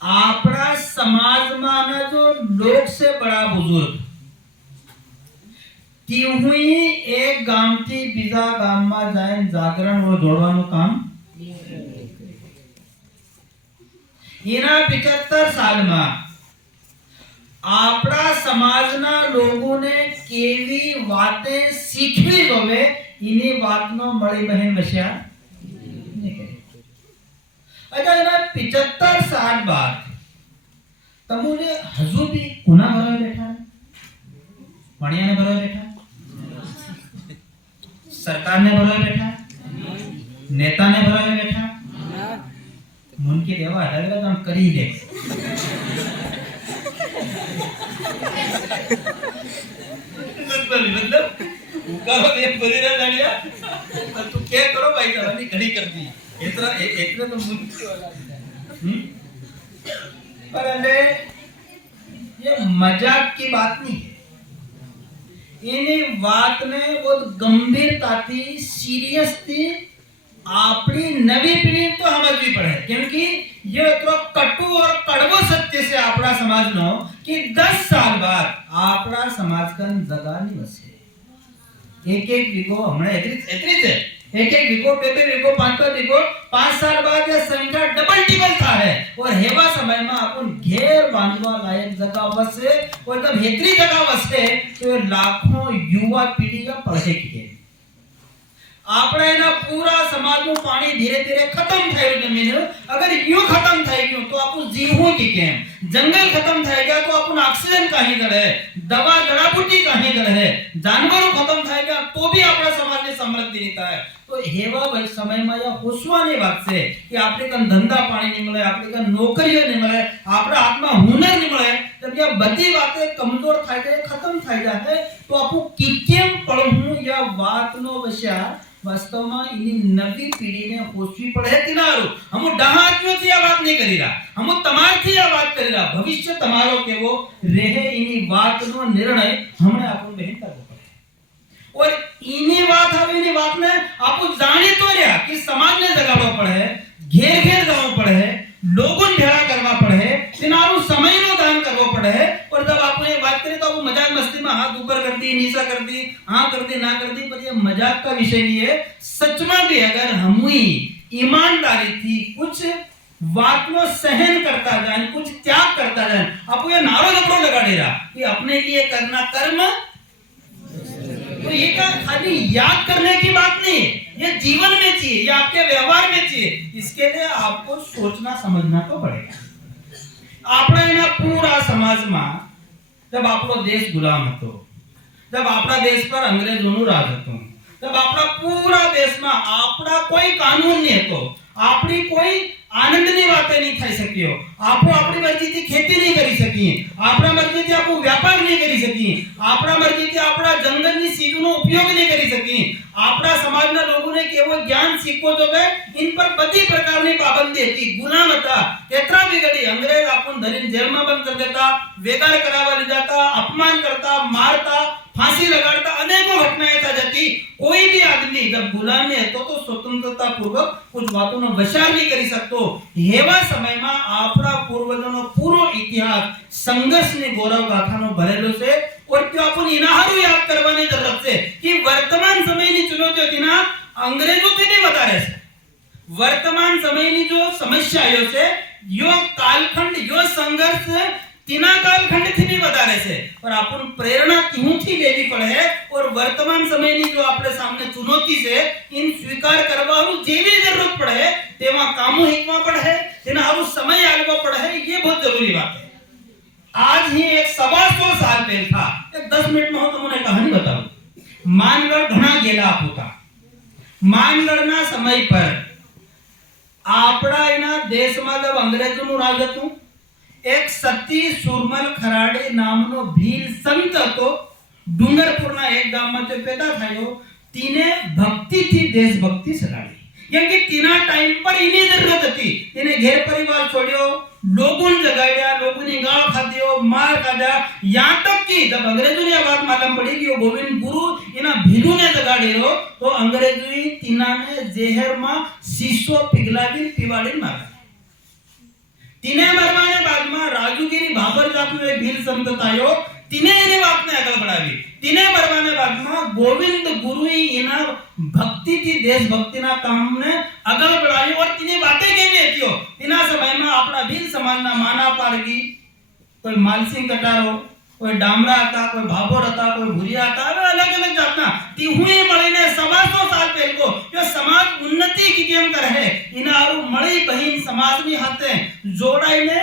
આપણા સમાજમાંના જો લોક છે બડા બુઝુર્ગ તીहुई એક ગામથી બીજા ગામમાં જાય જાગરણ ઓ જોડવાનું કામ એના 75 સાલમાં આપણા સમાજના લોકોને કેવી વાતે શીખવી જોવે એની વાતનો મળી બહેન વસ્યા अच्छा एना 75 साल बाद तमुने हजू भी गुना भरा बैठा वणिया ने भरा बैठा सरकार ने भरा बैठा नेता ने भरा बैठा मन के देवा हटावेला तो हम करी ले मतलब उकारो दे बरीरा जानिया तो तू क्या करो भाई जवानी घड़ी कर दी इतना तो पर अरे ये मजाक की बात नहीं है इन्हीं बात ने बहुत गंभीरता थी सीरियस थी अपनी नवी पीढ़ी तो समझवी पड़े क्योंकि ये तो कटु और कड़वो सत्य से अपना समाज नो कि 10 साल बाद अपना समाज का जगह नहीं बसे एक विगो हमने एतरी से एक विगो पे विगो 5 विगो 5 साल बाद ये संख्या डबल टिबल था है और हेवा समय में अपन घेर बांधवा लायक जगह बसे और जब हेतरी जगह बसे तो लाखों युवा पीढ़ी का पढ़े की આપણે એના પૂરા સમાજનું પાણી ધીરે ધીરે ખતમ થઈ રહ્યું જમીન અગર યું ખતમ થઈ ગયું તો આપણું જીવવું કે કેમ જંગલ ખતમ થઈ ગયા તો આપણું ઓક્સિજન કાહી ગળે દવા જડાબુટી કાહી ગળે जानवरों खत्म થઈ ગયા તો भी આપણા સમાજની સમૃદ્ધિ નહીં થાય તો हेवा સમયમાં યા હોશવાની વાત છે કે આપણે કન ધંધા પાણી નહીં મળે આપણે કન નોકરીઓ નહીં મળે આપણા હાથમાં હુનર નહીં મળે તો ये બધી વાતે કમજોર થાય છે ખતમ થઈ જાય તો આપણું કેમ પડવું યા વાતનો વિષય वास्तव में इनी नवी पीढ़ी ने होशवी पड़े तिनारो हम डहाक्यो थी आ बात नहीं करी रहा हम तमार थी आ बात करी रहा भविष्य तमारो केवो रहे इनी बात नो निर्णय हमने आपन बहन करવો પડે और इनी बात ने आपन जानी तो रहा कि समाज ने जगाड़ो पड़े घेर घेर जावो पड़े लोगों भेड़ा करवा पड़े तिनारो समय नो दान करવો पड़े और जब आपने बात करी तो वो मजाक मस्ती में हाथ ऊपर कर दी नीचा कर दी हां कर दी ना कर दी पर ये मजाक का विषय नहीं है सच में भी अगर हम ही ईमानदारी थी कुछ बात को सहन करता जाए कुछ त्याग करता जाए आपको ये नारो जबरो लगा दे रहा कि अपने लिए करना कर्म तो ये क्या खाली याद करने की बात नहीं ये जीवन में चाहिए ये आपके व्यवहार में चाहिए इसके लिए आपको सोचना समझना तो पड़ेगा आपड़ा एना पूरा समाज में जब आपको देश गुलाम હતો जब आपड़ा देश पर अंग्रेजों राज હતો जब आपड़ा पूरा देश में आपड़ा कोई कानून नहीं હતો आपड़ी कोई आनंद ની વાતે नहीं થઈ શક્યો आपो આપણી મરજીથી खेती नहीं કરી સકી આપણા મરજીથી આપો व्यापार नहीं કરી સકી આપણા મરજીથી આપણા જંગલની સીધનો उपयोग नहीं કરી સકી આપણા સમાજના લોકોને કેવો જ્ઞાન શીખવો જોવે इन पर બધી પ્રકારની પાબંદી હતી ગુલામ હતા કેટલા બી ઘડી અંગ્રેજ આપણ ધરીને જેલમાં બંધ કરી દેતા વેગાર કરાવવા લઈ જતા अपमान करता मारता फांसी लगाड़ता अनेकों घटनाएं था जाती कोई भी आदमी जब गुलाम में है तो स्वतंत्रता पूर्वक कुछ बातों में विचार नहीं कर सकतो हेवा समय में आपड़ा पूर्वजों पूरो इतिहास संघर्ष ने गौरव गाथा नो भरेलो से और क्यों अपन इनाहारू याद करवाने जरूरत है कि वर्तमान समय ની ચુનौतीઓ थी ना अंग्रेजों से भी बता रहे वर्तमान समय ની जो समस्या आयो से यो कालखंड यो संघर्ष तीना कालखंड थी भी बता रहे से और अपन प्रेरणा क्यों थी लेवी पड़े और वर्तमान समय ની जो आपने सामने चुनौती से इन स्वीकार करवानु जेवी जरूरत पड़े तेवा कामो हिकवा पड़े तेना आरो समय आलवा पड़े ये बहुत जरूरी बात है आज ही एक 125 साल पहले था एक 10 मिनट में हो तो मुझे कहानी बताऊं मानगढ़ घना गेला होता मानगढ़ना समय पर आपड़ा एना देश में जब अंग्रेजों नु राज હતું एक सती सुरमल खराडे नामनो भील संत હતો ડુંગરપુરના એક ગામમાં તે પેદા થયો તીને ભક્તિથી દેશભક્તિ સગાડી क्योंकि तीना टाइम पर इनी जरूरत थी तिने घेर परिवार छोड़ियो लोगों ने जगाया लोगों ने गाल खादियो मार खादा यहाँ तक कि जब अंग्रेजों ने बात मालूम पड़ी कि वो गोविंद गुरु इना भीलू ने जगाड़ी रो तो अंग्रेजों तीना ने जहर में शीशो पिघलावी पीवाड़ी मारा तीने मरवाने રાજુગીરી ભાબર જાતનો એક ભીલ સંત થયો तिने एनी वातने આગળ बढ़ावी तिने बरवाने बादમાં गोविंद गुरुई इना भक्ति थी देशभक्तिना कामने આગળ बढ़ावी और तिने बातें केवी हतियो तिना समयમાં આપણા ભીલ સમાજના માના પારગી कोई मालसिंग कटारो कोई डामरा હતા कोई भाभोर હતા कोई भुरिया હતા अलग अलग जातना तिहुए મળીને 125 साल પહેલકો જો સમાજ ઉન્નતિ की કેમ કરે इनारू मળી बहिन समाजनी हाथे जोड़ाઈને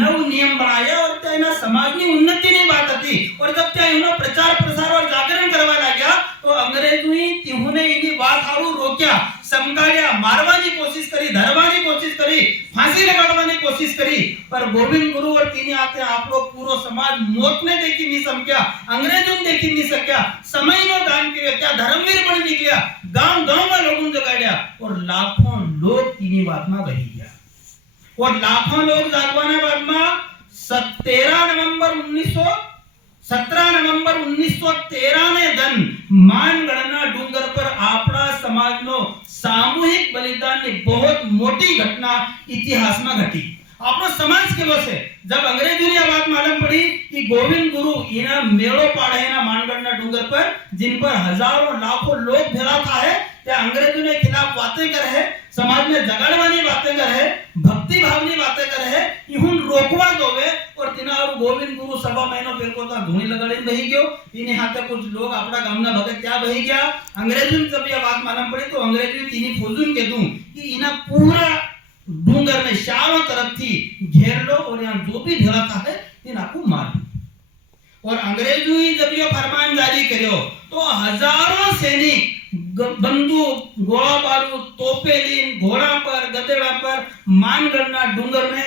नव नियम बनाया और तेना समाजनी उन्नति ની વાત હતી और जब त्या इनो प्रचार प्रसार और जागरण करवा लाग्या तो अंग्रेजोई तिहुने इनी बात हारू रोक्या समगाड्या मारवानी कोशिश करी धरवानी कोशिश करी फांसी लगाड़वानी कोशिश करी पर गोविंद गुरु और तिने आते आप लोग पूरो समाज मौत ने देखी नहीं समक्या अंग्रेजों ने देखी नहीं सक्या समय नो दान किया क्या धर्मवीर बन निकलिया गांव-गांव में लोगों जगाड्या और लाखों लोग तिनी बात में बही गया और लाखों लोग जागवाने बाद में 17 नवंबर 1913 ने धन मानगढ़ना डूंगर पर आपड़ा समाजनो सामूहिक बलिदान ની बहुत मोटी घटना इतिहास में घटी આપણો સમાજ કેવો છે जब अंग्रेजों आ बात मालूम पड़ी कि गोविंद गुरु इना मेड़ो पाड़े ना मानगढ़ना डूंगर पर जिन पर हजारों लाखों लोग भेड़ा था है ते अंग्रेजों ने खिलाफ बातें करे है समाज में जगाड़वानी बातें करे है भक्ति भावनी बातें करे है इहुन रोकवा दोवे और तिना और गोविंद गुरु सभा महीनो पेर को ता धूणी लगाड़ी बही गयो इने हाथे कुछ लोग आपड़ा गामना भगत क्या बही गया अंग्रेजों जब ये बात मालूम पड़ी तो अंग्रेजों तिनी फौजन के दूं कि इना पूरा डूंगर में चारों तरफ थी घेर लो और यहाँ जो भी भेड़ाता है इन आपको मार और अंग्रेजों ही जब ये फरमान जारी करो तो हजारों सैनिक बंदूक गोला बारूद तोपे लीन घोड़ा पर गधेड़ा पर मानगढ़ना डूंगर में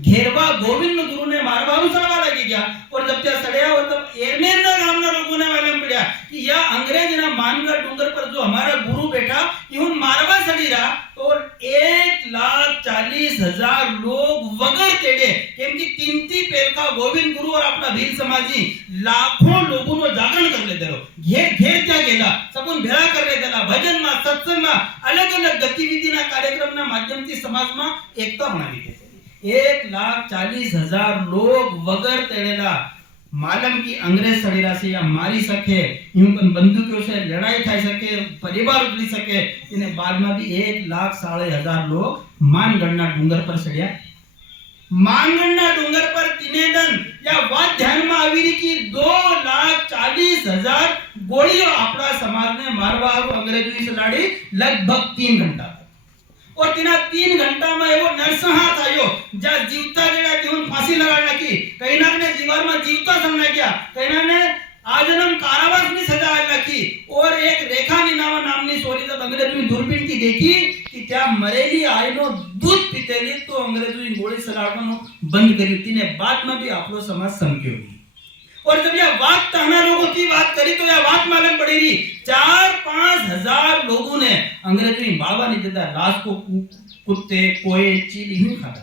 घेरवा गोविंद गुरु ने मारवा सड़वा लगी गया और जब त्या सड़या और तब एरमेंदा गामना लोगों ने मालूम पड़ा कि यह अंग्रेज ना मानगढ़ डूंगर पर जो हमारा गुरु बैठा यूं मारवा सड़ी रहा और 1,40,000 लोग वगर तेड़े केम की तीनती पेलका गोविंद गुरु और अपना भील समाजी लाखों लोगों को जागरण कर लेते रहो घेर घेर क्या गेला सबन भेड़ा कर लेते ना भजन में सत्संग में अलग अलग गतिविधि ना कार्यक्रम ना माध्यम से समाज में एकता बनावी देते 1,40,000 लोग वगर तेड़ेला मालम की अंग्रेज सड़ेला से या मारी सके यूं कन बंदूकों से लड़ाई थाई सके परिवार उजली सके इन्हें बाद में भी 1,60,000 लोग मानगढ़ना डूंगर पर सड़िया मानगढ़ना डूंगर पर तिने दिन या बात ध्यान में आवी रही कि 2,40,000 गोलियों अपना समाज ने मारवा अंग्रेजों से लड़ी लगभग 3 घंटा और तिना 3 घंटा में वो नरसंहार आयो जा जीवता जेड़ा तिहुन फांसी लगा नाखी कईना ने दीवार में जीवता सन्ना किया कईना ने आजन्म कारावास में सजा नाखी और एक रेखा नीनावा नामनी सोरी जब अंग्रेजों दूरबीन की देखी कि त्या मरेली आईनो दूध पीतेली तो अंग्रेजों गोली चलावनो बंद करी तिने बाद में भी आपलो समाज समक्यो और जब यह बात ताना लोगों की बात करी तो यह बात मालूम पड़ेगी 4-5 हजार लोगों ने अंग्रेजों में बाबा नहीं देता लाश को कुत्ते कोए चील ही खाता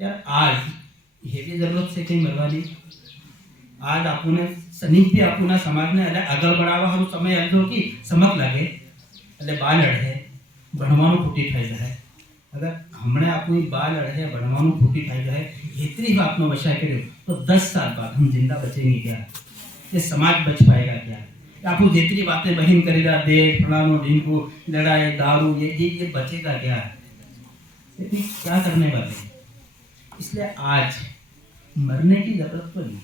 यार आज ये भी जरूरत से कहीं मरवानी आज आपने सनीप भी आपना समाज ने अगल बढ़ावा हम समय अलजो की समक लगे એટલે બાલ અડે ભણવાનું ફૂટી થઈ જાય अगर हमने अपनी बाल अड़े बनवानु फूटी खाई जाए इतनी बात में वशा करो तो 10 साल बाद हम जिंदा बचेंगे क्या ये समाज बच पाएगा क्या आपको जितनी बातें बहन करेगा देश फलानो ढींको लड़ाई दारू ये बचेगा क्या इतनी क्या करने वाले इसलिए आज मरने की जरूरत तो नहीं है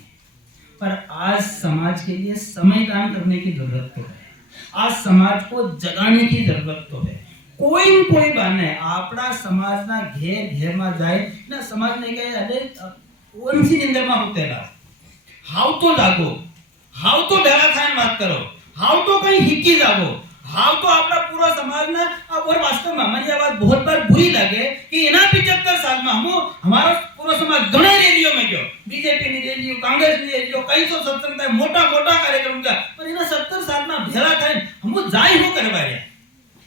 पर आज समाज के लिए समय दान करने की जरूरत तो है आज समाज को जगाने की जरूरत तो है कोई बाने आपड़ा समाज ना घेर घेर में जाए ना समाज ने कहे अरे कौन सी निंदर में होते ला हाउ तो जागो हाउ तो भेड़ा खान बात करो हाउ तो कहीं हिक्की जागो हाउ तो आपड़ा पूरा समाज ना अब और वास्तव में हमारी बात बहुत बार बुरी लगे कि इना 75 साल में हम हमारा पूरा समाज घणे रैलियों में गयो बीजेपी ની रैलियों कांग्रेस ની रैलियों कई सौ सत्संग था मोटा मोटा कार्यक्रम था पर इना 70 साल में भेड़ा खान हम जाई हो करवा रहे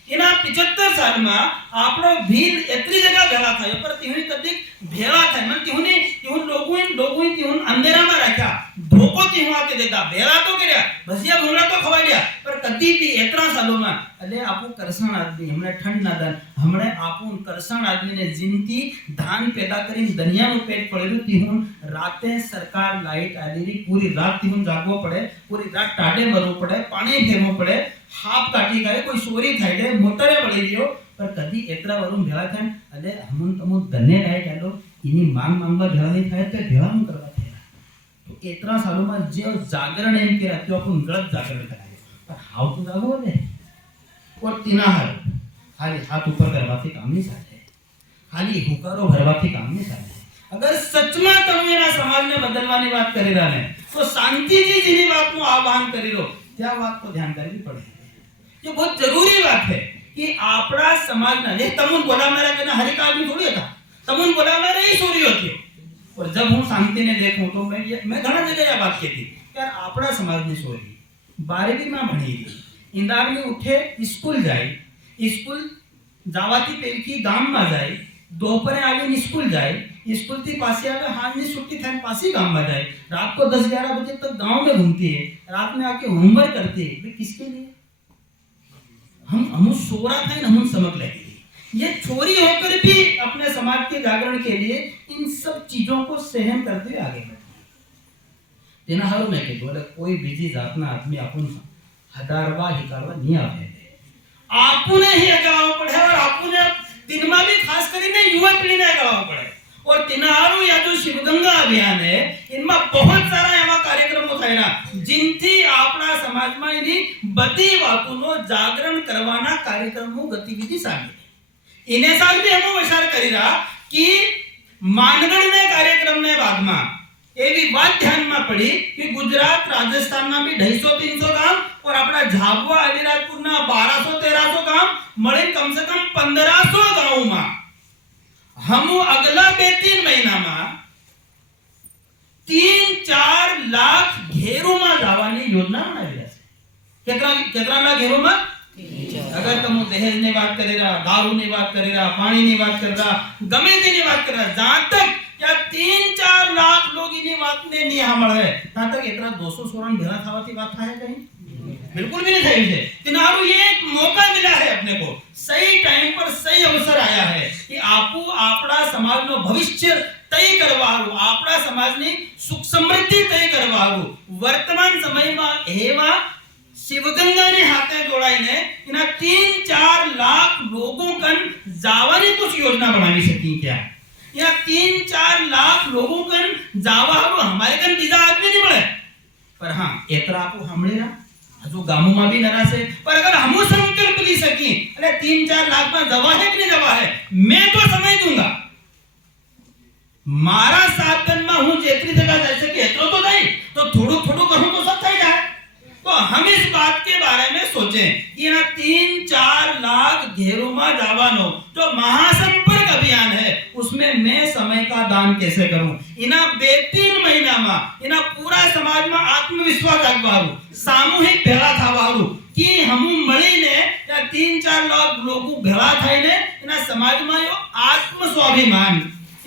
इना 75 साल में आपनो भील एतरी जगह भेड़ा था पर तिहुनी कदी भेड़ा था मन तिहुनी तिहुन लोगों तिहुन अंधेरा में रखा धोको तिहुआ के देता भेड़ा तो करया भजिया भूंगड़ा तो खवाई दिया पर कदी भी एतरा सालों में अले आपू करसान आदमी हमने ठंड ना दन हमने आपू करसान आदमी ने जिनती धान पैदा करी दुनिया में पेट पड़ेलू तीहुन राते सरकार लाइट आलेली पूरी रात तीहुन जागवो पड़े पूरी रात टाडे मरवो पड़े पानी फेरवो पड़े हाफ काटी गए कोई चोरी थाई जाए मोटरे पड़ी दियो पर कदी एतरा वरुण भेळा थाय अले हमन तमो धन्य लाइट आलो इनी मांग मांगवा भेळा नहीं थाय तो भेळा हम करवा थे तो एतरा सालों में जे जागरण एम केरा तो अपन गलत जागरण कराय पर हाउ तो जागो दे और तीना हाल खाली हाथ ऊपर करवाથી કામ नहीं साधे खाली हुकारो भरवाથી કામ नहीं साधे अगर सच में તમે એના સમાજને બદલવાની વાત કરી રહ્યા ને તો શાંતિજી જેની વાતનું આહ્વાન કરી લો त्या बात को ध्यान करनी पड़ेगी ये बहुत जरूरी बात है कि आपड़ा समाज ना ये तमुन बोला मेरा कहना हर एक आदमी थोड़ी था तमुन बोला मेरा ही चोरी होती है और जब हूँ शांति ने देखूं तो मैं घना जगह यह बात कहती यार आपड़ा समाज ने चोरी 12वीं में भणी इंदार में उठे स्कूल जाए स्कूल जावाती पेलकी गाम में जाए दोपहर आगे स्कूल जाए स्कूल थी पासी आवे हाथ में छुट्टी थाने पासी गांव में जाए रात को 10-11 बजे तक गांव में घूमती है रात में आके होमवर्क करती है वे किसके लिए हम सोरा था हम समझ लगे ये चोरी होकर भी अपने समाज के जागरण के लिए इन सब चीजों को सहन करते हुए आगे बढ़ते तेना हारो में के बोले कोई बीजी जातना आदमी अपन हदारवा हिकारवा नहीं आवे आपने ही अगाव पड़े और आपने दिन में भी खास કરીને युवा पीढ़ी ने अगाव पड़े और तिनारू या जो शिवगंगा अभियान है इनमें बहुत सारा एवा कार्यक्रमों थायरा जिनथी आपड़ा समाज में इनी बधी वातोनो जागरण करवाना कार्यक्रमों गतिविधि सामी इने साल भी हम विचार करी रहा कि मानगढ़ ने कार्यक्रम ने बाद में एवी बात ध्यान में पड़ी कि गुजरात राजस्थान में भी 250-300 गांव और अपना झाबुआ अलीराजपुर ना 1200-1300 गांव मळे कम से कम 1500 गांव में हम अगला 2-3 महीना में 3-4 लाख घेरों में जावानी योजना बनावी है केतरा लाख घेरों में अगर तुम दहेज ने बात करे रहा दारू ने बात करे रहा पानी ने बात कर रहा गमे ने बात कर रहा जहां तक या 3-4 लाख लोग इन्हीं बात ने नहीं हमड़ है तहां तक इतना 216 भेड़ा थावाती बात है कहीं बिल्कुल भी नहीं था इसे तिनारू ये एक मौका मिला है अपने को सही टाइम पर सही अवसर आया है कि आपू आपड़ा समाज नो भविष्य तय करवारू आपड़ा समाज ने सुख समृद्धि तय करवारू वर्तमान समय में हेवा शिवगंगा ने हाथे जोड़ाई ने इना 3-4 लाख लोगों कन जावानी कुछ योजना बनानी सकी क्या या 3-4 लाख लोगों कन जावारू हमारे कन बीजा आदमी नहीं बढ़े पर हाँ एतरा आपू हमले ना जो गामों में भी नरा से पर अगर हम संकल्प ली सकी अरे 3-4 लाख में दवा है कि नहीं दवा है मैं तो समझ दूंगा मारा साधन में हूं जेतरी जगह जैसे कि एतरो तो नहीं तो थोड़ो थोड़ो करूं तो सब થઈ जाए तो हम इस बात के बारे में सोचें कि ना 3-4 लाख घेरों में जावानो जो महासंपर्क अभियान है उसमें मैं समय का दान कैसे करूं इना 2-3 महीना में इना पूरा समाज में आत्मविश्वास जागवारू सामूहिक भेड़ा थावारू कि हम મળીને या 3-4 लाख लोगों भेड़ा थाઈને इना समाज में यो आत्म स्वाभिमान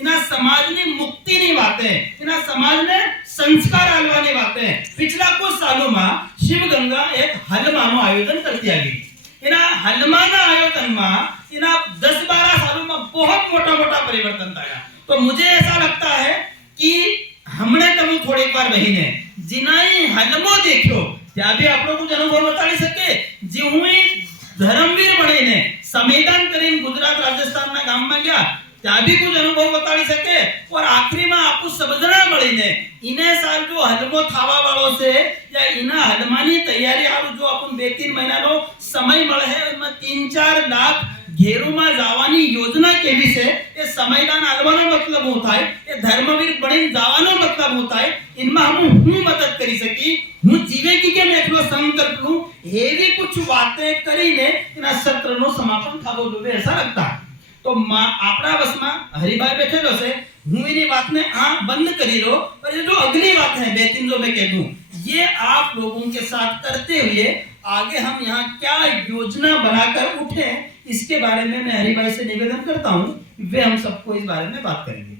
इना समाजनी मुक्तिनी बातें इना समाजने संस्कार आलवानी बातें पिछला कुछ सालों में शिवगंगा एक हलमानो आयोजन करती आई इना हलमाना आयोजन में इना 10-12 सालों में बहुत मोटा परिवर्तन आया तो मुझे ऐसा लगता है कि हमने तब थोड़ी बार महीने जिनाई हलमो देखो त्या भी आप लोग अनुभव बताई सके जिहुई धर्मवीर बने ने संविधान करीन गुजरात राजस्थान ना गाम में गया त्या भी कुछ अनुभव बताई सके और आखिरी में आपको समझना मળી ने इने साल जो हलमो थावा वालों से या इना हलमानी तैयारी आरो जो अपन 2-3 महीना नो समय મળે है उसमें 3-4 लाख घेरों में जावानी योजना के भी से ये समयदान आलवानो मतलब होता है ये धर्मवीर बने जावानो मतलब होता है इनमें हम हूं मदद करी सकी हूं जीवे की के मैं एकलो संकल्प लूं ये भी कुछ बातें करीने इना सत्र नो समापन थावो जोवे ऐसा लगता है तो आपड़ा बस में हरिभाई बैठेलो से हूं इनी बात ने आंख बंद करी लो और ये जो अगली बात है 2-3 जो मैं कह दूं ये आप लोगों के साथ करते हुए आगे हम यहाँ क्या योजना बनाकर उठे इसके बारे में मैं हरिभाई से निवेदन करता हूं वे हम सबको इस बारे में बात करेंगे।